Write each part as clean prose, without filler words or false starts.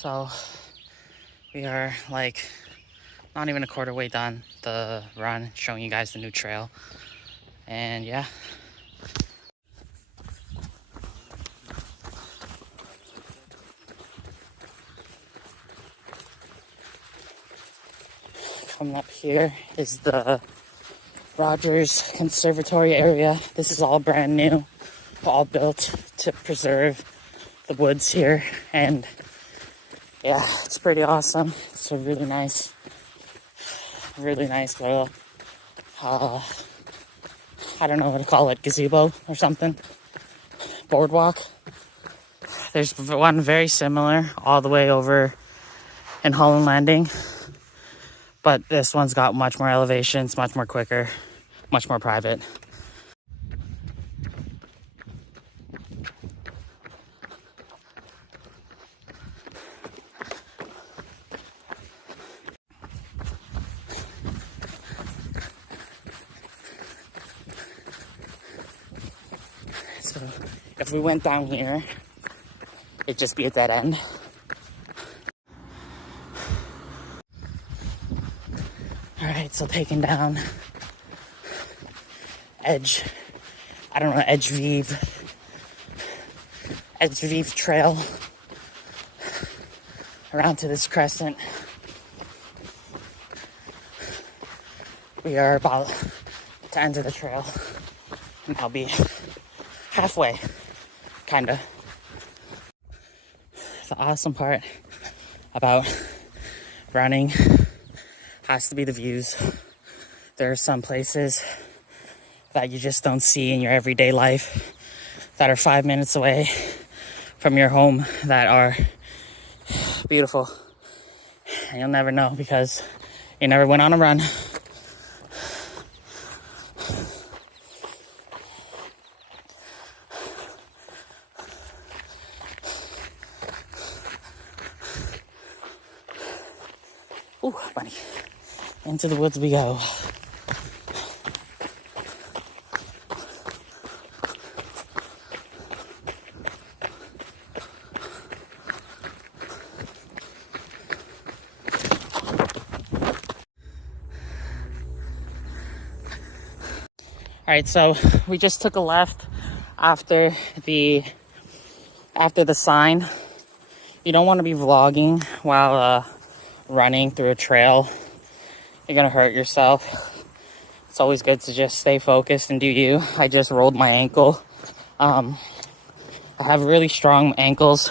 So we are like not even a quarter way done the run, showing you guys the new trail. And yeah. Coming up here is the Rogers Conservatory area. This is all brand new, all built to preserve the woods here. And yeah, it's pretty awesome. It's a really nice little, I don't know what to call it, gazebo or something, boardwalk. There's one very similar all the way over in Holland Landing, but this one's got much more elevation. It's much more quicker, much more private. So if we went down here, it'd just be a dead end. All right, so taking down Edge Vive Trail around to this crescent. We are about to enter the trail, and I'll be halfway, kinda. The awesome part about running has to be the views. There are some places that you just don't see in your everyday life that are 5 minutes away from your home that are beautiful. And you'll never know because you never went on a run. Ooh, buddy. Into the woods we go. All right, so we just took a left after the sign. You don't want to be vlogging while running through a trail. You're gonna hurt yourself. It's always good to just stay focused and do you. I just rolled my ankle. I have really strong ankles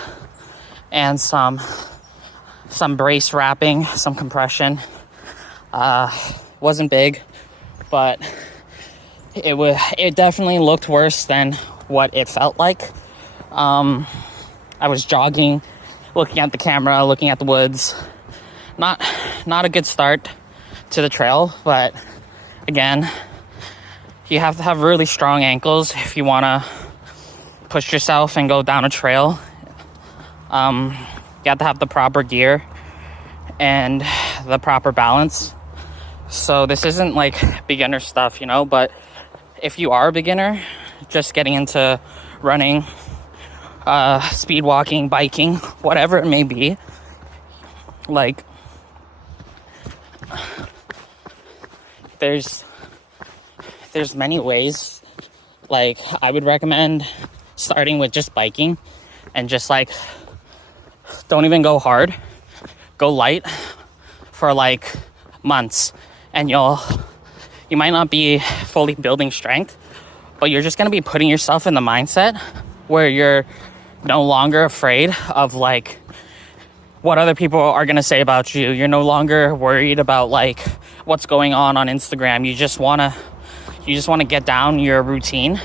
and some brace wrapping, some compression. Wasn't big, but it definitely looked worse than what it felt like. I was jogging, looking at the camera, looking at the woods. Not a good start to the trail, but again, you have to have really strong ankles if you want to push yourself and go down a trail. You have to have the proper gear and the proper balance. So this isn't like beginner stuff, but if you are a beginner, just getting into running, speed walking, biking, whatever it may be, like, there's many ways. Like, I would recommend starting with just biking and just don't even go hard, go light for months, and you might not be fully building strength, but you're just going to be putting yourself in the mindset where you're no longer afraid of what other people are going to say about you. You're no longer worried about what's going on Instagram. You just want to get down your routine,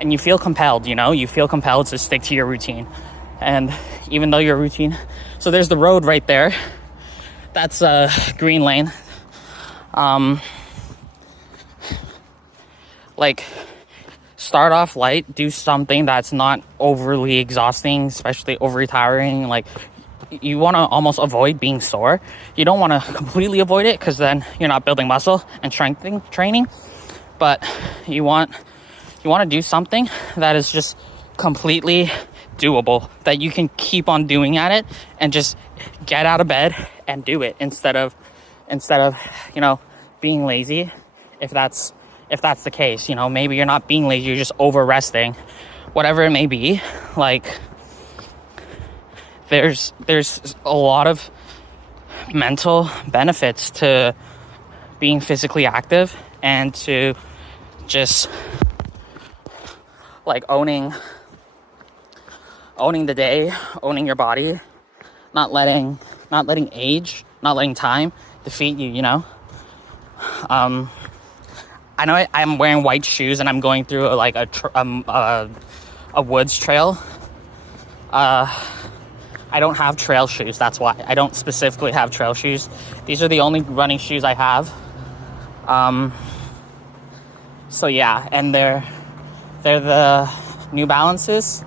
and you feel compelled, you feel compelled to stick to your routine. And even though your routine, so there's the road right there, that's a green lane. Start off light, do something that's not overly exhausting, especially over tiring. You want to almost avoid being sore. You don't want to completely avoid it because then you're not building muscle and strength training, but you want to do something that is just completely doable, that you can keep on doing at it and just get out of bed and do it instead of you know, being lazy. If that's the case, you know, maybe you're not being lazy, you're just over resting, whatever it may be. Like, there's a lot of mental benefits to being physically active, and to just like owning the day, owning your body, not letting time defeat you, you know. I know I'm wearing white shoes and I'm going through a woods trail. I don't have trail shoes, that's why. I don't specifically have trail shoes. These are the only running shoes I have. So yeah, and they're the New Balances.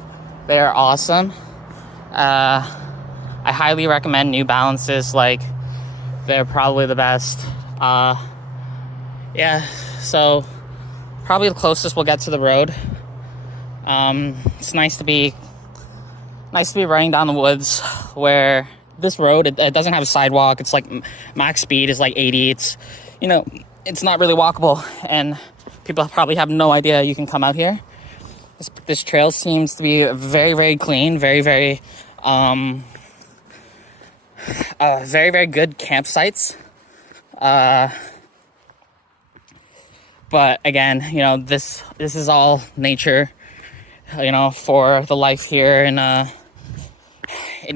They're awesome. I highly recommend New Balances. Like, they're probably the best. Yeah, so probably the closest we'll get to the road. It's nice to be running down the woods, where this road, it doesn't have a sidewalk. It's like max speed is like 80. It's, you know, it's not really walkable, and people probably have no idea you can come out here. This trail seems to be very, very clean, very, very very good campsites. But again, you know, this is all nature, you know, for the life here in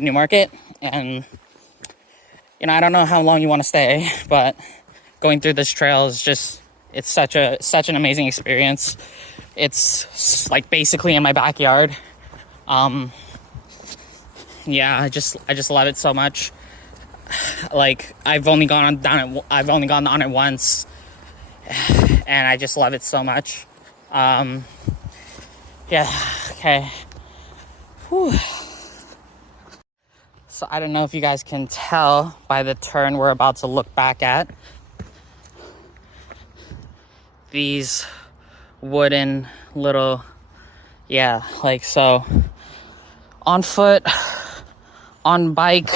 Newmarket. And, you know, I don't know how long you want to stay, but going through this trail is just, it's such an amazing experience. It's like basically in my backyard. Yeah, I just love it so much. Like, I've only gone on it once, and I just love it so much. Yeah, okay. Whew. So I don't know if you guys can tell by the turn we're about to look back at. These wooden little, yeah, like so. On foot, on bike,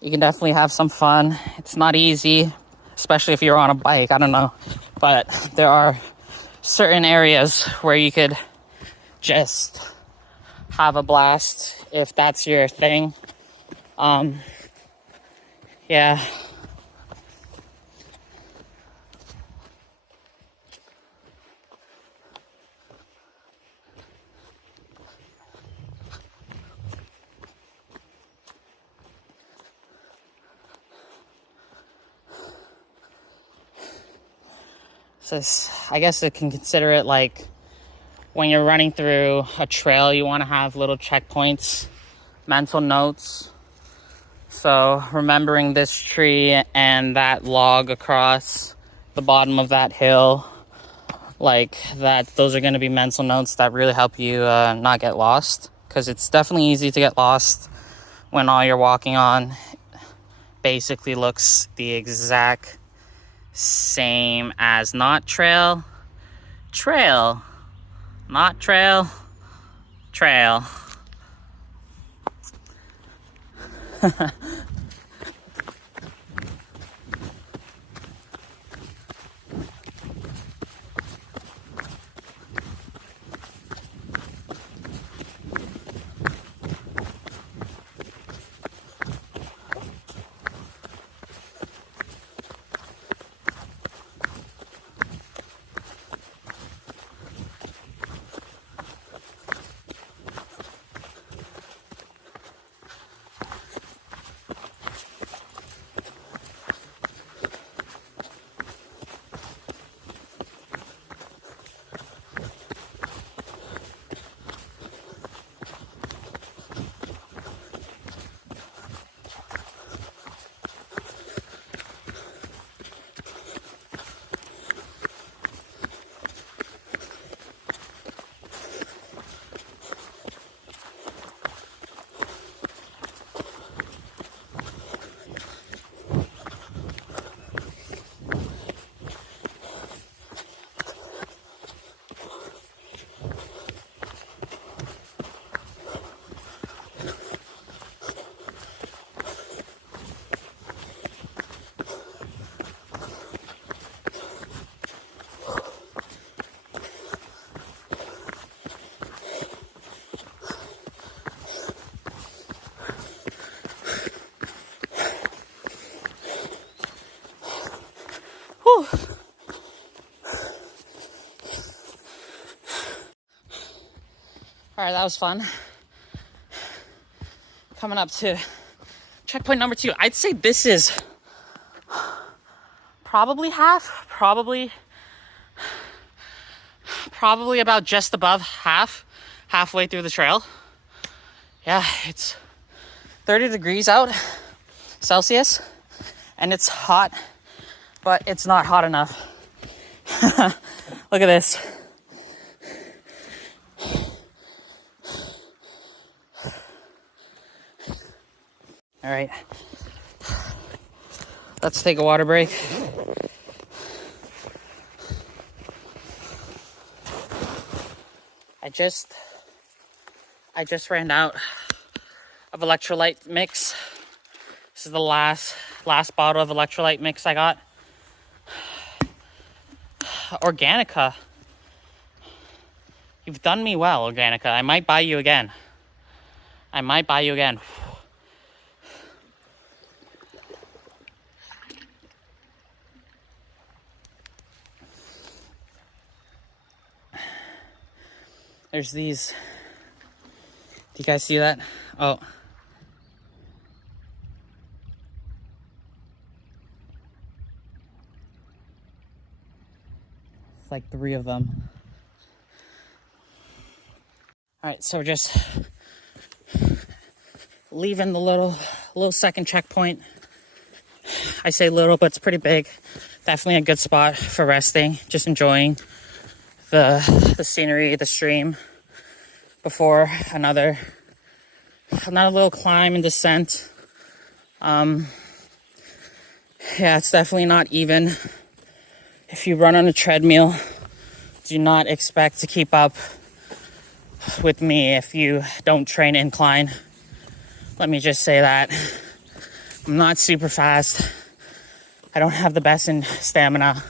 you can definitely have some fun. It's not easy, especially if you're on a bike, I don't know. But there are certain areas where you could just have a blast if that's your thing. Yeah. So I guess you can consider it like when you're running through a trail, you want to have little checkpoints, mental notes. So remembering this tree and that log across the bottom of that hill, like that, those are going to be mental notes that really help you not get lost. Because it's definitely easy to get lost when all you're walking on basically looks the exact same as not trail, not trail, trail. Whew. All right, that was fun. Coming up to checkpoint number 2. I'd say this is probably probably about just above halfway through the trail. Yeah, it's 30 degrees out Celsius, and it's hot, but it's not hot enough. Look at this. All right, let's take a water break. I just ran out of electrolyte mix. This is the last bottle of electrolyte mix I got. Organica. You've done me well, Organica. I might buy you again. There's these. Do you guys see that? Oh. It's like 3 of them. All right, so just leaving the little second checkpoint. I say little, but it's pretty big. Definitely a good spot for resting, just enjoying the scenery, the stream, before another little climb and descent. Yeah, it's definitely not even. If you run on a treadmill, do not expect to keep up with me if you don't train incline. Let me just say that. I'm not super fast. I don't have the best in stamina.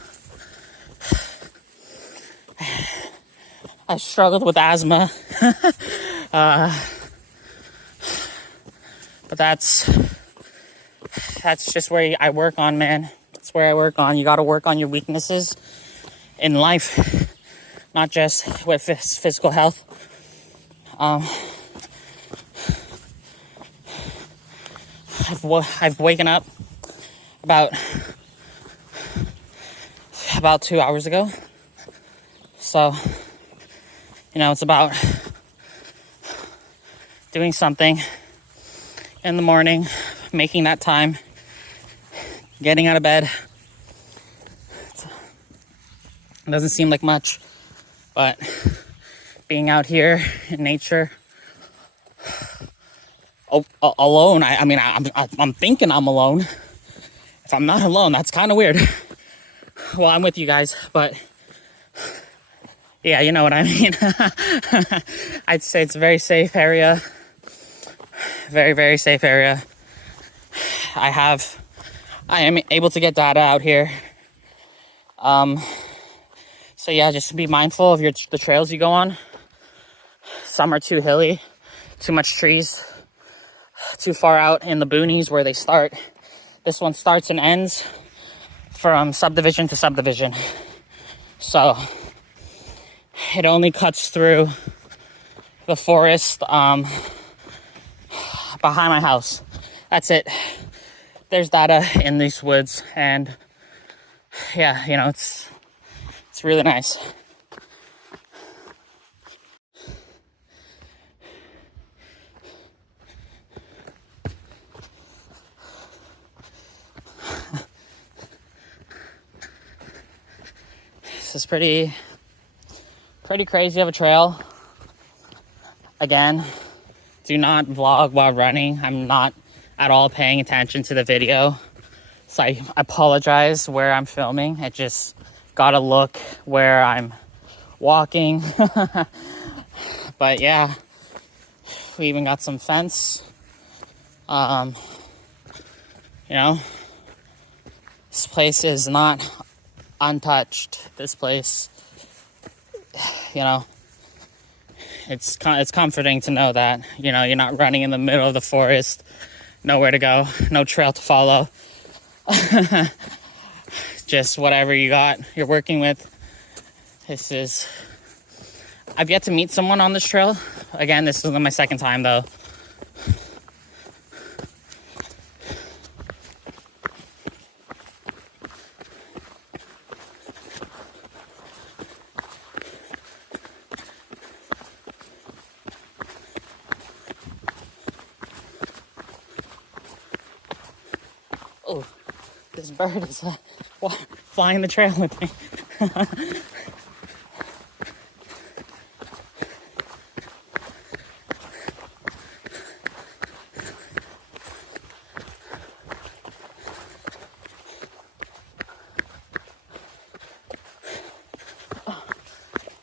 I struggled with asthma. But that's just where I work on, man. That's where I work on. You got to work on your weaknesses in life, not just with physical health. I've waken up about 2 hours ago. So, it's about doing something in the morning, making that time, getting out of bed. It doesn't seem like much, but being out here in nature, alone. I'm thinking I'm alone. If I'm not alone, that's kind of weird. Well, I'm with you guys, but yeah, you know what I mean. I'd say it's a very safe area. Very, very safe area. I am able to get data out here. So yeah, just be mindful of the trails you go on. Some are too hilly, too much trees, too far out in the boonies where they start. This one starts and ends from subdivision to subdivision. So it only cuts through the forest behind my house. That's it. There's data in these woods, and yeah, it's really nice. This is pretty crazy of a trail. Again, do not vlog while running. I'm not at all paying attention to the video, so I apologize where I'm filming. I just gotta look where I'm walking. But yeah, we even got some fence. This place is not untouched. This place, it's comforting to know that, you're not running in the middle of the forest, nowhere to go, no trail to follow. just whatever you're working with. I've yet to meet someone on this trail. Again, this is my second time though. Oh, this bird is flying the trail with me.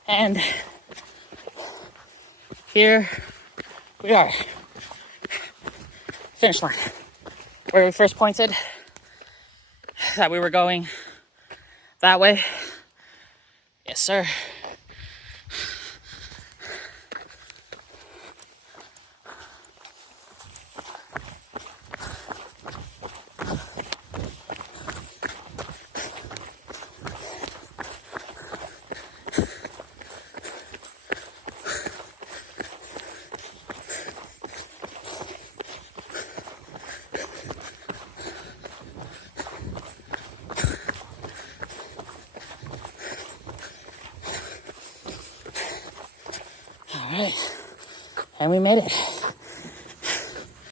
And here we are. Finish line. Where we first pointed that we were going that way. Yes, sir. All right, and we made it.